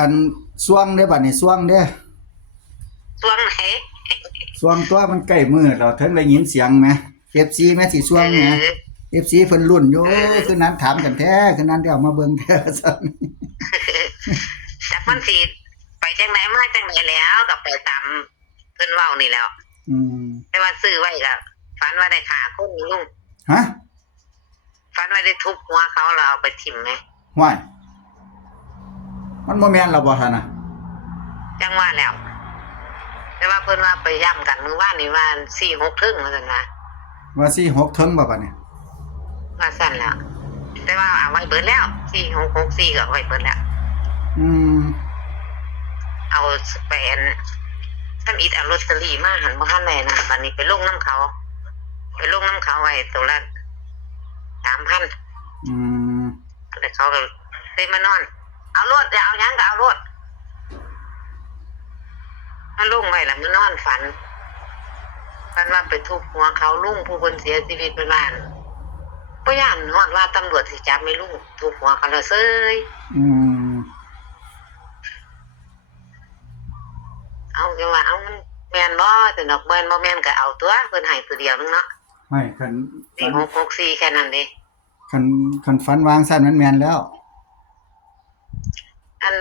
อันส่วงเด้อบัดนี้ส่วงเด้อช่วงไหนส่วงตัวมันใกล้มื้อแล้วถึงได้ยินเสียงแหม FC แม่สิส่วงแหม FC เพิ่นลุ้นอยู่คือนั้นถามกันแท้คือนั้นเดี๋ยวมาเบิ่งแท้ซั่น จากมันสิไปจังไหนมาจังไหนแล้วก็ไปตามเพิ่นเว้านี่แล้วอืมแต่ว่าซื้อไว้ก็ฝันว่าได้ฆ่าคนนี่ลุง ฮะ ฝันว่าได้ทุบหัวเขาแล้วเอาไปทิ่มไหมห้วยมันบ่แม่นแล้วบ่ท่านน่ะจังว่าแล้วแต่ว่าเพิ่นว่าไปย้ำกันมื้อวานนี่ว่า4-6ถึงว่าซั่นว่า46ถึงบ่บัดนี้ว่าซั่นแล้วแต่ว่าเอาไว้เบิดแล้ว4664ก็เอาไว้เบิดแล้วอืมเอาไปอันทำอิฐเอาลอตเตอรี่มาหันบ่ทันได้นะบัดนี้ไปลงน้ำเขาไว้ตัวละ 3,000 อืมแล้วเขาก็เลยมานอนเอารถจะเอาหยังก็เอารถมาลงไว้แล้วมานอนฝันว่าไปทุบหัวเขาลุงผู้คนเสียชีวิตไปบ้านบ่ย่านฮอดว่าตำรวจสิจับไม่ลุงทุบหัวเขาแล้วเซ้ยอืมเอาจังว่าเอามันแม่นบ่แต่ดอกแม่นบ่แม่นก็เอาตัวเพิ่นให้ตัวเดียวนึงเนาะไม่คัน4664แค่นั้นเด้คันฝันวางซั่นมันแม่นแล้วอัน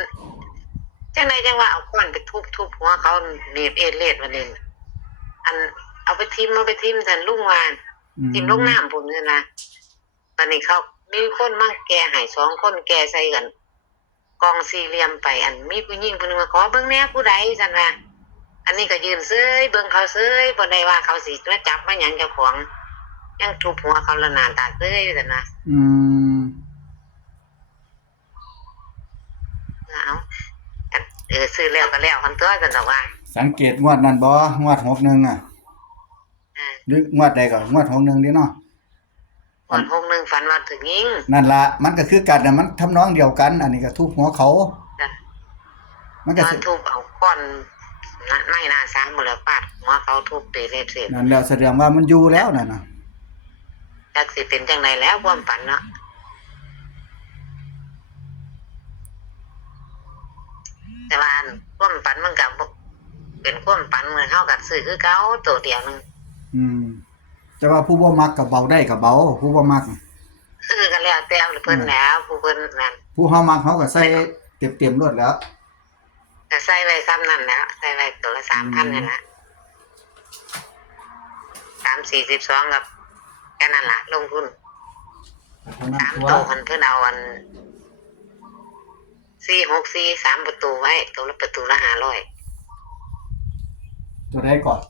จังไดจังว่าเอาค้อนไปทุบหัวเขาหนีบเอเลดมานี่อันเอาไปทิ่มซั่นลุงว่าทิ่มลงน้ำพุ่นนั่นล่ะตอนนี้เขามีคนมาแก่ให้2คนแก่ใส่กันกองสี่เหลี่ยมไปอันมีผู้หญิงผู้นึงมาขอเบิ่งแหน่ผู้ใดซั่นว่าอันนี้ก็ยืนเซ้ยเบิ่งเขาเซ้ยบ่ได้ว่าเขาสิมาจับมาหยังเจ้าของยังทุบหัวเขาละนานตาเซ้ยซั่นนะอืมเอาซื้อแล้วก็แล้วคันตัวซั่นดอกว่าสังเกตงวดนั้นบ่งวด61อ่ะหรืองวดใดก่อนงวด61นี่เนาะงวด61ฝันว่าถึงยิงนั่นล่ะมันก็คือกันน่ะมันทำนองเดียวกันอันนี้ก็ทุบหัวเขามันก็ทุบเอาค้อนไม่น่าสร้างหมดแล้วปาดหัวเขาทุบเตะเล็บเสียนั่นแล้วแสดงว่ามันอยู่แล้วนั่นน่ะจักสิเป็นจังไดแล้วความฝันเนาะแต่ว่าความฝันมันก็เป็นความฝันเหมือนเฮาก็ซื้อคือเก่าตัวเดียวนึงแต่ว่าผู้บ่มักก็เบาได้ก็เบาผู้บ่มักก็แล้วแต่เพิ่นแล้วผู้เพิ่นนั่นผู้เฮามักเฮาก็ใส่เต็มๆรวดแล้วก็ใส่ไว้ซ้ำนั่นแล้วใส่ไว้ตัวละ 3,000 นั่นล่ะ342กับแค่นั้นล่ะลงทุน3ตัวเพิ่นเอาอัน464 3ประตูไว้ตัวละประตูละ500ตัวใดก่อน464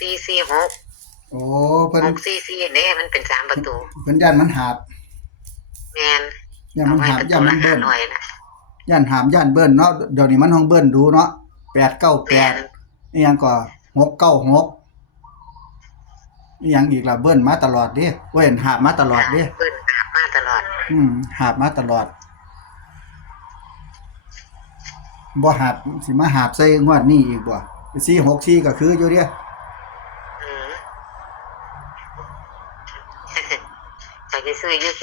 446โอ้เพิ่น644เด้มันเป็น3ประตูเพิ่นย่านมันหาบแม่นย่านมันหาบย่านมันเบิ้นย่านหามย่านเบิ้นเนาะเดี๋ยวนี้มันห้องเบิ้นดูเนาะ898อีหยังก็696อีหยังอีกล่ะเบิ้นมาตลอดเด้เว้ยหาบมาตลอดเด้เบิ้นหาบมาตลอดหาบมาตลอดบ่หาบสิมาหาบใส่งวดนี้อีกบ่464ก็คืออยู่เด้ก็สิซื้ออยู่464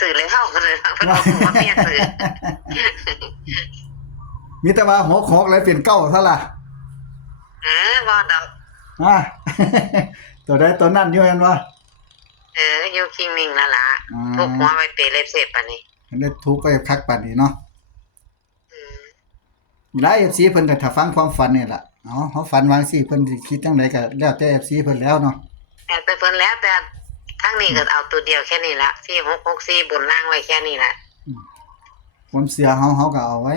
ซื้อเลยเฮาก็เลยเพิ่นบอกว่าเมียซื้อมีแต่ว่า66แล้วเป็น9ซะล่ะบ่ดอกตัวใดตัวนั้นอยู่แม่นบ่อยู่คิงนิ่งนั่นล่ะทุบหัวไว้เปเล็บเสร็จปานนี้ได้ทุบไปคักปานนี้เนาะหลาย FC เพิ่นก็ถ้าฟังความฝันนี่ล่ะเฮาฝันว่าจังซี่เพิ่นสิคิดจังไดก็แล้วแต่ FC เพิ่นแล้วเนาะแต่เพิ่นแล้วแต่ทั้งนี้ก็เอาตัวเดียวแค่นี้ล่ะ4664บนล่างไว้แค่นี้ล่ะความเชื่อเฮาก็เอาไว้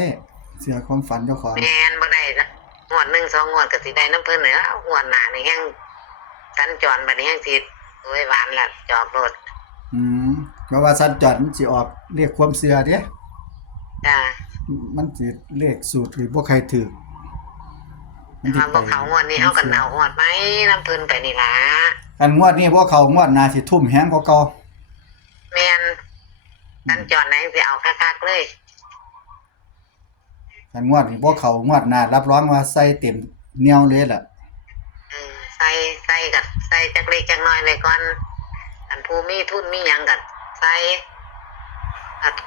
เชื่อความฝันเจ้าของแม่นบ่ได้ละงวด1 2งวดก็สิได้นำเพิ่นเด้องวดหน้านี่แฮงสัญจรบัดนี้แฮงสิโอ้ยหวานล่ะจอบรถเพราะว่าสัญจรมันสิออกเรียกความเชื่อเด้จ้ามันสิเลขสูตรที่บ่ใครถูกมันบ่เข้างวดนี้เฮาก็เอางวดไปนำเพิ่นไปนี่ล่ะอันงวดนี้บ่เข้างวดหน้าสิทุ่มแฮงกว่าเก่าแม่นสัญจรไหนสิเอาคักๆเลยอันงวดนี้บ่เข้างวดหน้ารับรองว่าใส่เต็มเหนียวเลยล่ะใส่ก็ใส่จักเล็กจักน้อยไว้ก่อนอันผู้มีทุนมีหยังก็ใส่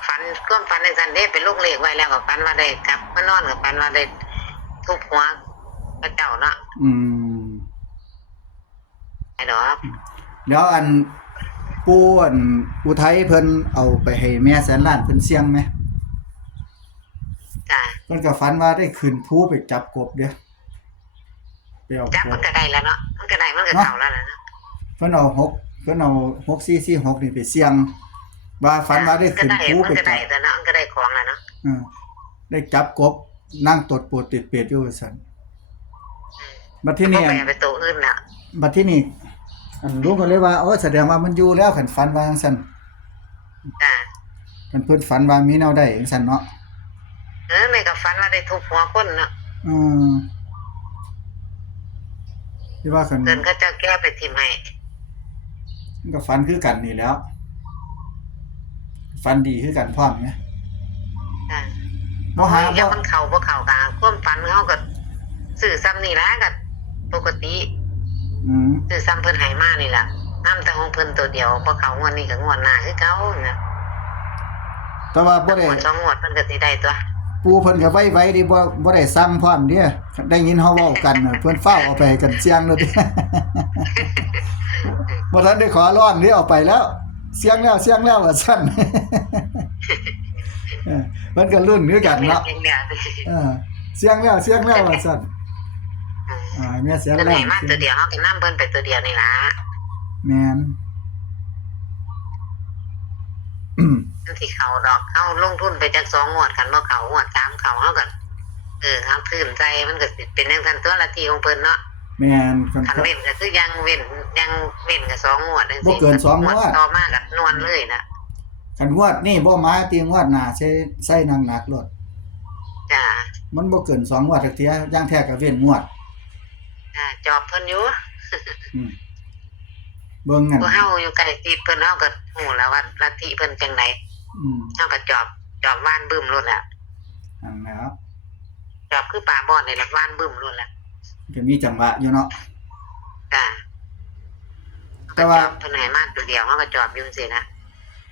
ฝันความฝันในสันเด้เป็นลูกเลขไว้แล้วก็ฝันว่าได้กลับมานอนกับฝันว่าได้ทุบหัวพระเจ้าเนาะ อืม ไอ้ดอก แล้วอันปู่อันอุทัยเพิ่นเอาไปให้แม่แสนล้านเพิ่นเสี่ยงไหม จ้ะ เพิ่นก็ฝันว่าได้ขึ้นภูไปจับกบเด้อไปเอา จับ ก มัน บ ก็ได้แล้วเนาะมันก็ได้มันก็เข้าแล้วนะ เพิ่นเอา6446นี่ไปเสี่ยงว่าฝันว่าได้ขึ้นภู มั ไป นก็ จั ได้ บ แต่เนาะมันก็ได้ของแล้วเนาะ ได้จับกบนั่งตดปวดติดเปียดอยู่ว่าซั่นบัดที ก็ นี้ แปลไปตัวอื่นน่ะ บัดทีนี้อันลุงก็เลยว่าโอ้แสดงว่ามันอยู่แล้วคันฝันว่าจังซั่น จ้ะ คันเพิ่นฝันว่ามีแนวใดจังซั่นเนาะ แม่ก็ฝันว่าได้ทุบหัวคนเนาะ อืมที่ว่าคัน เกินเขาเจ้าแก้ไปทิ่มให้ มันก็ฝันคือกันนี่แหล้วฝันดีคือกันพร้อมไง จ้ะ บ่หา ยั บ่ งมันเข้าบ่เข้าก็ความฝันเฮาก็ซื้อซ้ำนี่ล่ะก็ปกติ อืม ซื้อซ้ำเพิ่นให้มานี่ล่ะนำแต่ของเพิ่นตัวเดียวบ่เข้างวดนี้ก็งวดหน้าคือเก่าน่ะ แต่ว่าบ่ได้ งวด2งวดเพิ่นก็สิได้ตัว ปู่เพิ่นก็ไว้ดิบ่ได้สั่งพร้อมเด้ได้ยินเฮาเว้ากันน่ะเพิ่นฟ้าวเอาไปให้กันเสียงแล้วเด้ บ่ทันได้ขอร้องเด้เอาไปแล้ว เสียงแล้วว่าซั่น เพิ่นก็ลุ้นคือกันเนาะ เดี๋ยว เออเสียงแล้วว่าซั่นแม่เสียง เพิ่น แล้ว ให้มาตัวเดียวเฮาก็นำเพิ่นไปตัวเดียวนี่ล่ะ แม่น มันสิเข้าดอกเฮาลงทุนไปจัก2งวดกันบ่เข้างวด3เข้าเฮาก็เฮาตื่นใจมันก็สิเป็นจังซั่นตัวละทีของเพิ่นเนาะ แม่นคัน คันเว้นก็คือยังเว้นก็2งวดจัง บ่ ซี่ เกินสองงวด ต่อมาก็นวลเลยนะ คันงวดนี่บ่มาตีงวดหน้าใส่หนักๆโลด จ้า มันบ่เกิน2งวดจักเที่ยอย่างแท้ก็เว้นงวด จอบเพิ่นอยู่ อืมเบิ่งนั่น บ่เฮาอยู่ใกล้ติดเพิ่นเฮาก็ฮู้แล้วว่าลัทธิเพิ่นจังได อืม เฮาก็จอบว่านบึ้มรถแล้ว อันแล้ว จอบคือปลาบอดนี่ล่ะว่านบึ้มรถแล้ว ก็มีจังหวะอยู่เนาะ จ้า แต่ว่า จอบเพิ่นให้มาตัวเดียวเฮาก็จอบอยู่จังซี่นะ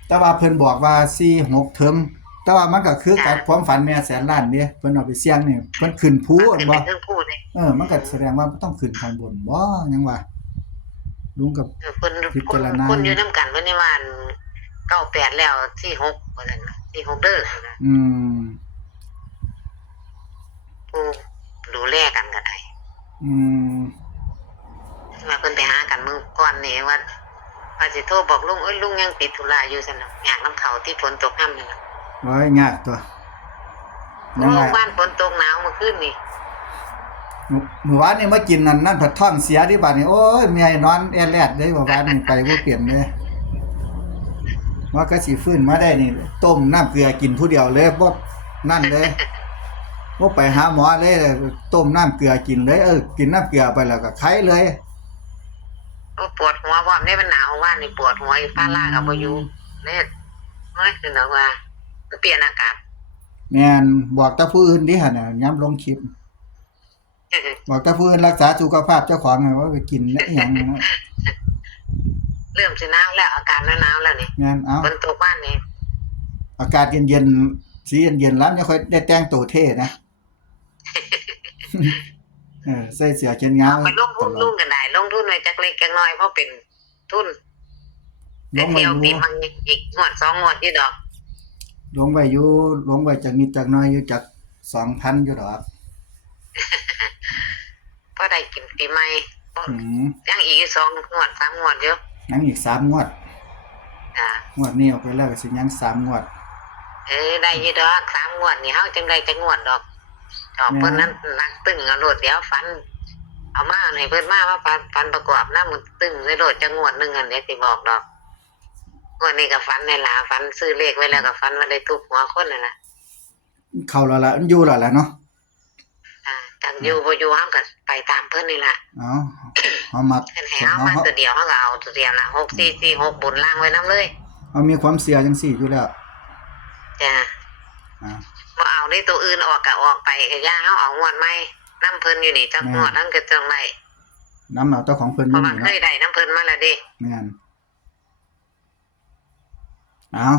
แต่ว่าเพิ่นบอกว่า4-6เทอมแต่ว่ามันก็คือกับความฝันแม่แสนล้านเด้เพิ่นเอาไปเสี่ยงนี่เพิ่นขึ้นภู มัน บ่ เป็นเรื่องพูดเลย มันก็แสดงว่ามันต้องขึ้นข้างบนบ่ยังว่าลุงกับ เพิ่น พิจารณา คนอยู่นํกันเพิ่นนี่ว่า98แล้ว46ว่าซั่นน่ะ46เด้อนะ อืม ผู้ดูแลกันก็ได้ อืม มาเพิ่นไปหากันมื้อก่อนนี่ว่าสิโทรบอกลุงลุงยังติดธุระอยู่ซั่นน่ะอยากน้ำเขาที่ฝนตกค่ำนั่นน่ะ ไว้ยากตัวยั โอ้ งไง บ้านฝนตกหนาวเมื่อคืนนี่ เมื่อวานนี่มากินนั่นผัดท้องเสียที่บัดนี้โอ้ยเมียนอนแอแลดเด้บ่วานนี่ไปบ่เปลี่ยนเด้ว่าก็สิฟื้นมาได้นี่ต้มน้ำเกลือกินผู้เดียวเลยบ่นั่นเลยบ่ไปหาหมอเลยต้มน้ำเกลือกินเลยกินน้ำเกลือไปแล้วก็ไข้เลย โอ้ปวดหัวพร้อมได้มันหนาวว่านนี่ปวดหัวอีฟ้าล่าก็บ่อยู่เด้โอ้ยคือแบบว่าเปลี่ยนอากาศ แม่นบอกแต่ผู้อื่นดิหั่นน่ะย้ำลงคลิปบอกแต่ผู้อื่นรักษาสุขภาพเจ้าของให้ว่าไปกินอิหยัง เริ่มสิหนาวแล้วอากาศหนาวแล้วนี่ แม่นเอ้า ฝนตกบ้านนี่ อากาศเย็นๆสีเย็นๆแล้วจะค่อยได้แต่งตัวเท่นะ ใส่เสื้อแขนยาว ไปลงทุนลุงกันได้ลงทุนไว้จักเล็กจักน้อยเพราะเป็นทุน ลงไว้ เที่ยว อ ปี ยู่ มันอีกงวด2งวดอยู่ดอก ลงไว้อยู่ลงไว้จักนิดจักหน่อยอยู่จัก 2,000 อยู่ดอก พอได้กินปีใหม่ อืม ยังอีก2งวด3งวดอยู่ ยังอีก3งวด อ่าง วดนี้ออกไปแล้วก็สิยัง3งวด ได้อยู่ดอก3งวดนี่เฮาจังได้จักงวดดอกจอบเพิ่นนั้นนักตึงเอาโลดเดี๋ยวฟัน เอามาให้เพิ่นมาฟันประกอบนำมันตึงเลยโลดจักงวดนึงอันนี้สิบอกดอกงวดนี้ก็ฟันในหลาฟันซื้อเลขไว้แล้วก็ฟันว่าได้ทุบหัวคนนั่นน่ะ เข้าแล้วล่ะมันอยู่แล้วล่ะเนาะ จักอยู่บ่อยู่เฮาก็ไปตามเพิ่นนี่ล่ะ เอาเฮามัก เพิ่นให้เอามาตัวเดียวเฮาก็เอาตัวเดียวล่ะ6446บนล่างไว้นำเลย เอามีความเสียจังซี่อยู่แล้ว จ้ะ อ่า บ่เอาได้ตัวอื่นออกก็ออกไปก็ย่าเฮาเอางวดใหม่นํเพิ่นอยู่นี่จักงวดนั้นก็จังได้ น้ำเอาเจ้าของเพิ่นอ เพ ยู่ ราะว่า นี่ เค เนาะ ยได้นํเพิ่นมาแล้วเด้ แม่นเอา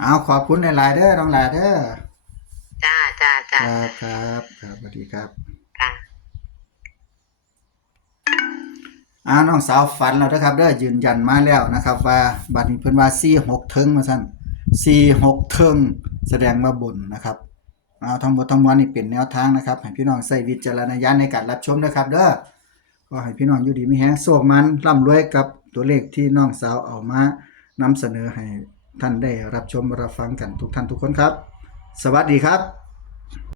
เอาขอบคุณหลายๆเด้อน้องหลาเด้อ จ้าจ้า ค จ้า รับครับครับสวัสดีครับ ค่ะ น้องสาวฝันแล้วนะครับเด้อยืนยันมาแล้วนะครับว่าบัดนี้เพิ่นว่า46เทิงว่าซั่น46เทิงแสดงว่าบนนะครับทั้งหมดทั้งมวลนี่เป็นแนวทางนะครับให้พี่น้องใช้วิจารณญาณในการรับชมนะครับเด้อก็ให้พี่น้องอยู่ดีมีแฮงโชคมันร่ำรวยกับตัวเลขที่น้องสาวเอามานำเสนอให้ท่านได้รับชมรับฟังกันทุกท่านทุกคนครับ สวัสดีครับ